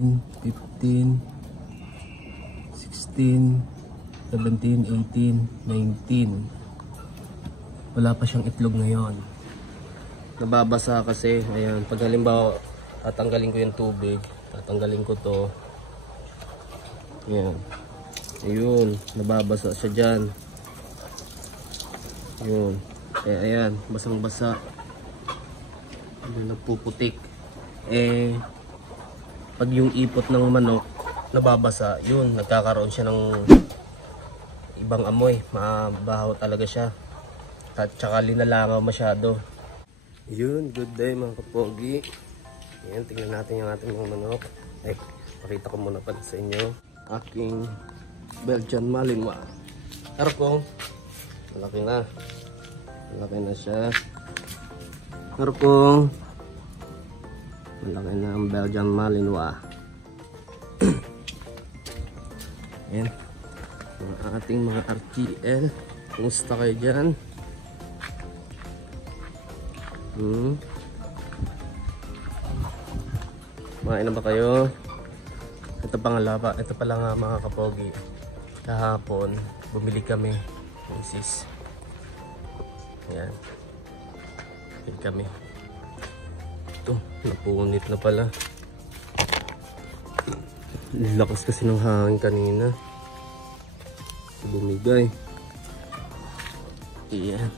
15, 16, 17, 18, 19. Wala pa siyang itlog ngayon. Nababasa kasi. Ayan, pag halimbawa tatanggalin ko yung tubig, tatanggalin ko to. Ayan. Ayun, nababasa siya dyan. Ayun. Ayan, basang-basa. Nagpuputik. Pag yung ipot ng manok nababasa, yun, nagkakaroon siya ng ibang amoy. Mabaho talaga siya. At saka linalangaw masyado. Yun, good day mga kapogi. Ayan, tingnan natin yung ating mga manok. Pakita ko muna pala sa inyo aking Belgian Malinois. Harapong, malaki na. Malaki na siya. Harapong, malaki na ang Belgian Malinois. Ayan, mga ating mga RTL. Kumusta kayo dyan? Kumain na ba kayo? Ito pangalaba. Ito pala nga mga kapogi. Kahapon bumili kami, misis. Ayan, bumili kami. Ito, napunit na pala. Lakas kasi ng hangin kanina. Bumigay. Ayan,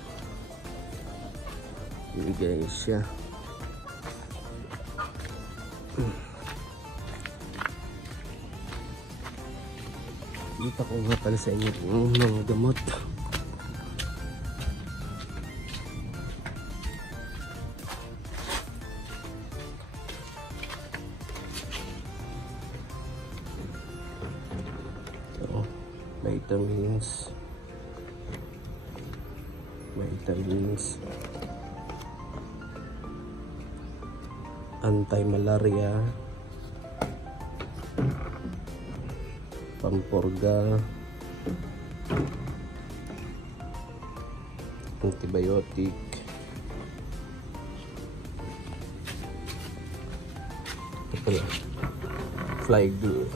bumigay siya. Kita ko nga pala sa inyo yung mga gamot. So, vitamins, anti-malaria, pamporga, antibiotic, ito pala, fly glue.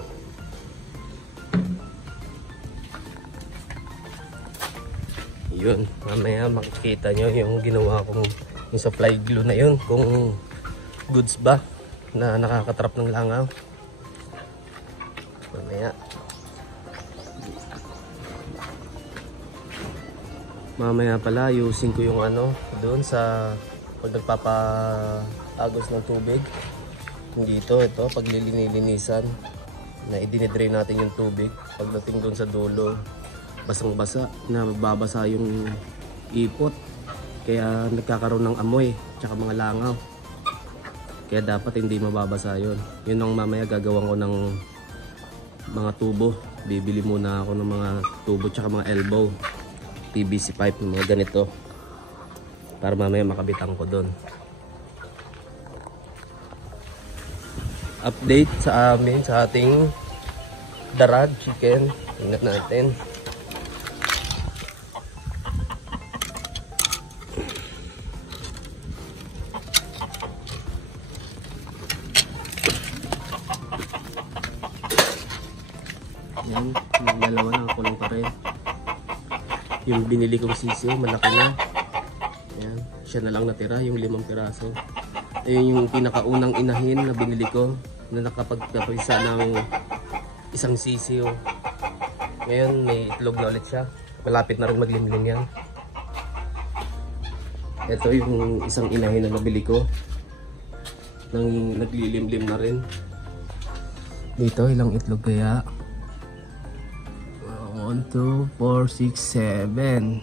Yun, mamaya makikita nyo yung ginawa kong yung sa fly glue na yun, kung goods ba na nakakatrap ng langaw. Mamaya pala ayusin ko yung ano doon sa pag nagpapaagos ng tubig. Dito, ito pag lilinisan na idinidrain natin yung tubig. Pagdating doon sa dulo, basang-basa, na babasa yung ipot, kaya nagkakaroon ng amoy tsaka mga langaw. Kaya dapat hindi mababasa yun. Yun ang mamaya gagawin ko ng mga tubo. Bibili muna ako ng mga tubo tsaka mga elbow, PVC pipe, mga ganito, para mamaya makabitan ko doon. Update sa amin, sa ating darag chicken. Ingat natin. Yan, yung dalawa na kulong pa rin. Yung binili kong sisiw, malaki na. Yan, siya na lang natira, yung 5 piraso. Ayun yung pinakaunang inahin na binili ko, na nakapagpapisa ng isang sisiw. Ngayon may itlog na ulit siya. Malapit na rin maglimlim yan. Ito yung isang inahin na nabili ko, nang naglilimlim na rin. Dito, ilang itlog kaya? 1, 2, 4, 6, 7.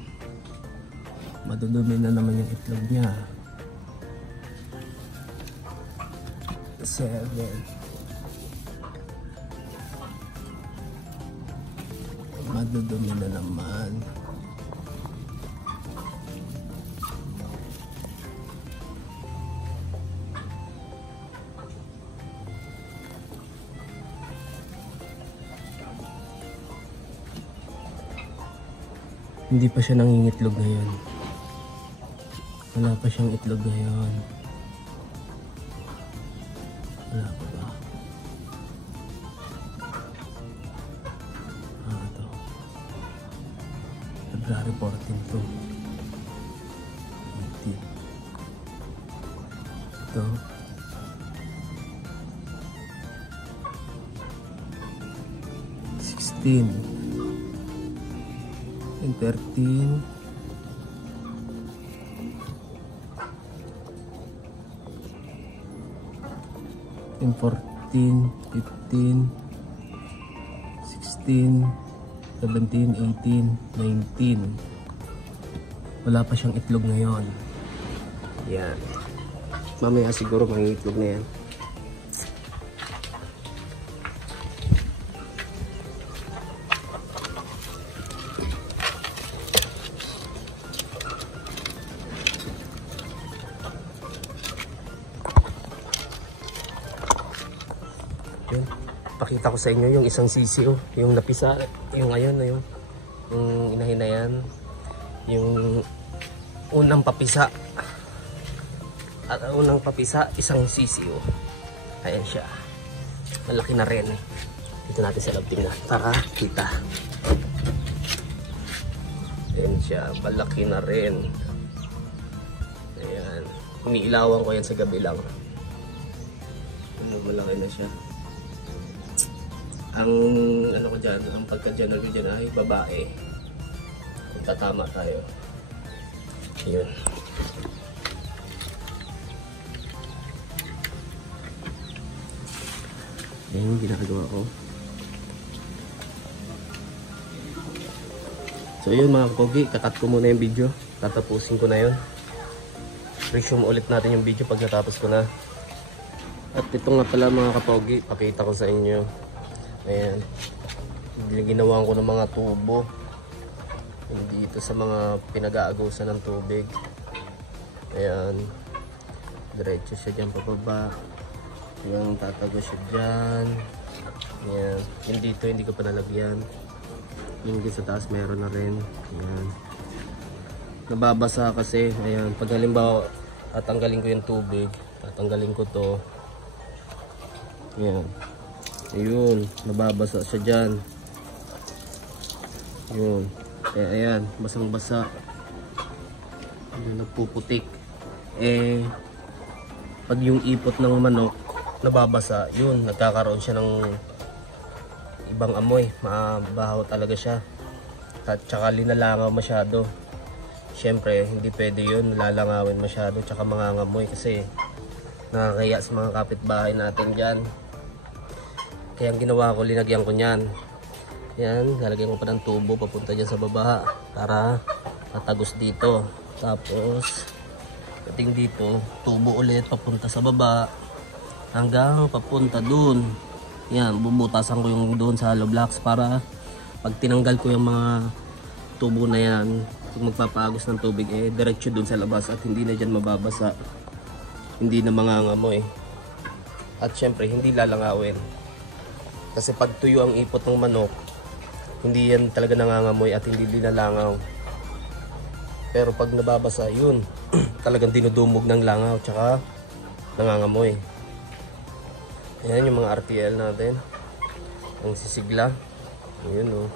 Madudumi na naman yung itlog niya. 7. Madudumi na naman. Hindi pa siya nangingitlog ngayon. Wala pa siyang itlog ngayon. Wala pa ba? February 14 to 18. Ito. And 13. And 14, 15, 16, 17, 18, 19. Wala pa siyang itlog ngayon. Yan. Mamaya siguro may itlog na yan. Yun. Pakita ko sa inyo yung isang sisiyo, yung napisa, yung ayun na yung inahin na yan, yung unang papisa. At unang papisa, isang sisiyo. Ayan siya. Malaki na rin. Dito natin sa loob tingnan. Tara, kita. Ayan siya, malaki na rin. Ayan. Umiilawan ko yan sa gabi lang. Malaki na siya. Ang ano ko dyan, ang pagka-general ko dyan ay babae. Kung tatama tayo. Yun. Yan yung ginagawa ko. So yun mga kapogi, kakat ko muna yung video. Tatapusin ko na yun. Resume ulit natin yung video pag natapos ko na. At ito nga pala mga kapogi, pakita ko sa inyo. Ayan, ginawa ko ng mga tubo dito sa mga pinag-aagusan ng tubig. Ayan, diretso siya dyan pababa. Ayan, tatago siya dyan. Ayan, yung dito hindi ko pa nalagyan. Yung dito sa taas meron na rin. Ayan, nababasa kasi. Ayan, pag halimbawa tatanggalin ko yung tubig, tatanggalin ko to. Ayan, ayun, nababasa siya dyan. Yun. Eh, ayan, basang basa. Ayan, nagpuputik. Eh, pag yung ipot ng manok nababasa, yun, nagkakaroon siya ng ibang amoy. Mabaho talaga siya. At saka linalangaw masyado. Siyempre, hindi pwede yun, lalangawin masyado. Tsaka mangangamoy kasi nakakaya sa mga kapitbahay natin dyan. Kaya ang ginawa ko, linagyan ko niyan. Yan, lalagyan ko pa ng tubo papunta dyan sa baba para matagos dito. Tapos, dating dito, tubo ulit papunta sa baba hanggang papunta dun. Yan, bubutasan ko yung doon sa hollow blocks para pag tinanggal ko yung mga tubo na yan, pag magpapaagos ng tubig, eh, diretso dun sa labas at hindi na dyan mababasa. Hindi na mangangamoy. At syempre, hindi lalangawin. Kasi pag tuyo ang ipot ng manok, hindi yan talaga nangangamoy at hindi dinalangaw. Pero pag nababasa, yun, talagang dinudumog ng langaw tsaka nangangamoy. Ayan yung mga RTL natin. Ang sisigla. Ayan o.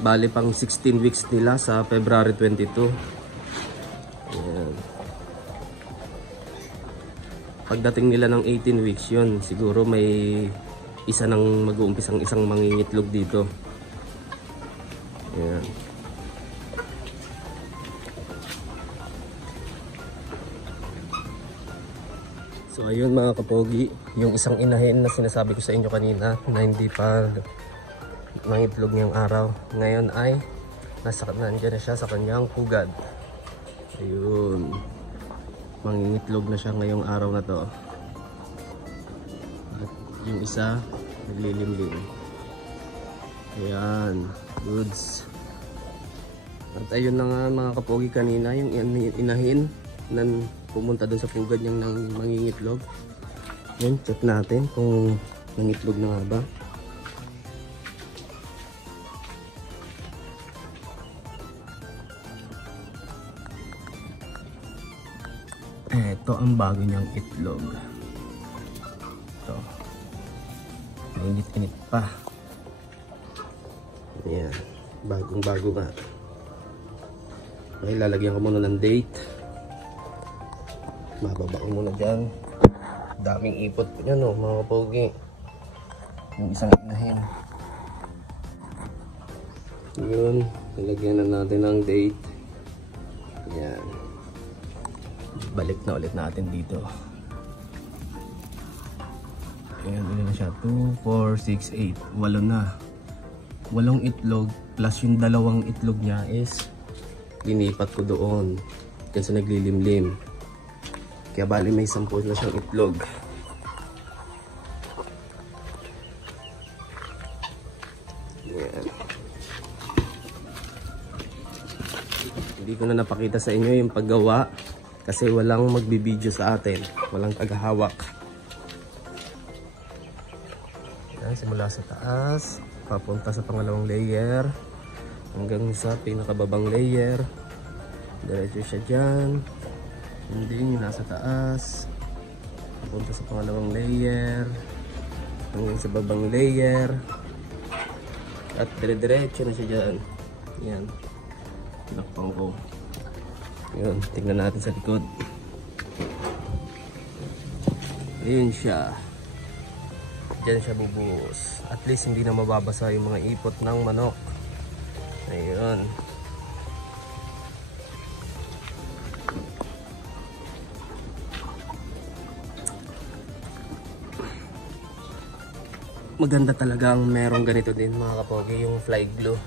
Bali pang 16 weeks nila sa February 22. Ayan. Pagdating nila ng 18 weeks yun, siguro may isa nang mag-uumpisang isang mangingitlog dito. Ayan. So ayun mga kapogi, yung isang inahin na sinasabi ko sa inyo kanina na hindi pa mangitlog ngayong araw. Ngayon ay nandiyan na siya sa kanyang pugad. Ayun. Mangingitlog na siya ngayong araw na to. At yung isa naglilimlim. Ayan, goods. At ayun na nga mga kapogi kanina, yung inahin na pumunta dun sa pugad niyang nang mangingitlog. Ayan, check natin kung nangitlog na nga ba. Ito ang bago niyang itlog. Ito. Mainit-init pa. Ayan. Bagong bago nga. Okay, lalagyan ko muna ng date. Mababa ko muna dyan. Daming ipot po yan, oh, mga kapogi. Yung isang inahin. Yun. Lalagyan na natin ng date. Ayan. Balik na ulit natin dito. Ayan, ilan na siya? 2, 4, 6, 8. 8 na. 8 itlog plus yung 2 itlog niya is linipat ko doon. Yan sa naglilimlim. Kaya bali may 10 na siyang itlog. Ayan. Hindi ko na napakita sa inyo yung paggawa kasi walang magbibideo sa atin. Walang tagahawak. Ayan, simula sa taas papunta sa pangalawang layer hanggang sa pinakababang layer. Diretso siya dyan. Hindi yung nasa taas papunta sa pangalawang layer hanggang sa babang layer at dire-diretso na siya dyan. Yan, nakpang ko. Yun, tingnan natin sa likod. Ayun siya. Diyan siya bubuhos. At least hindi na mababasa yung mga ipot ng manok. Ayun. Maganda talagang merong ganito din mga kapogi, yung fly glue.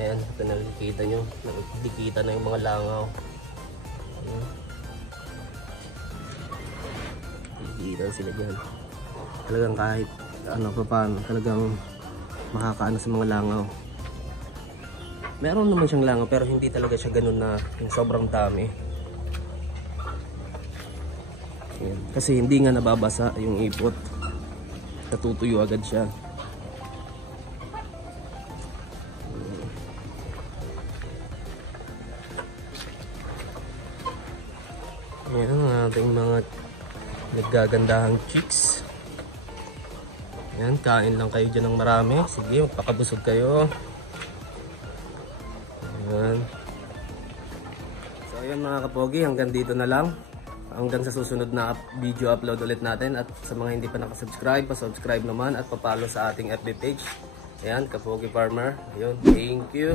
Ayan, ito nakikita nyo. Nakikita na yung mga langaw. Ayan. Nakikita sila dyan. Talagang kahit ano pa paano, talagang makakaano sa mga langaw. Meron naman siyang langaw pero hindi talaga siya ganun na yung sobrang dami. Ayan. Kasi hindi nga nababasa yung ipot. Natutuyo agad siya. Ayan ang ating mga naggagandahang chicks. Ayan, kain lang kayo dyan ng marami. Sige, magpakabusog kayo. Ayan. So ayan mga kapogi, hanggang dito na lang. Hanggang sa susunod na video upload ulit natin. At sa mga hindi pa nakasubscribe, pa-subscribe naman at pa-follow sa ating FB page. Ayan, Kapogi Farmer. Ayun, thank you.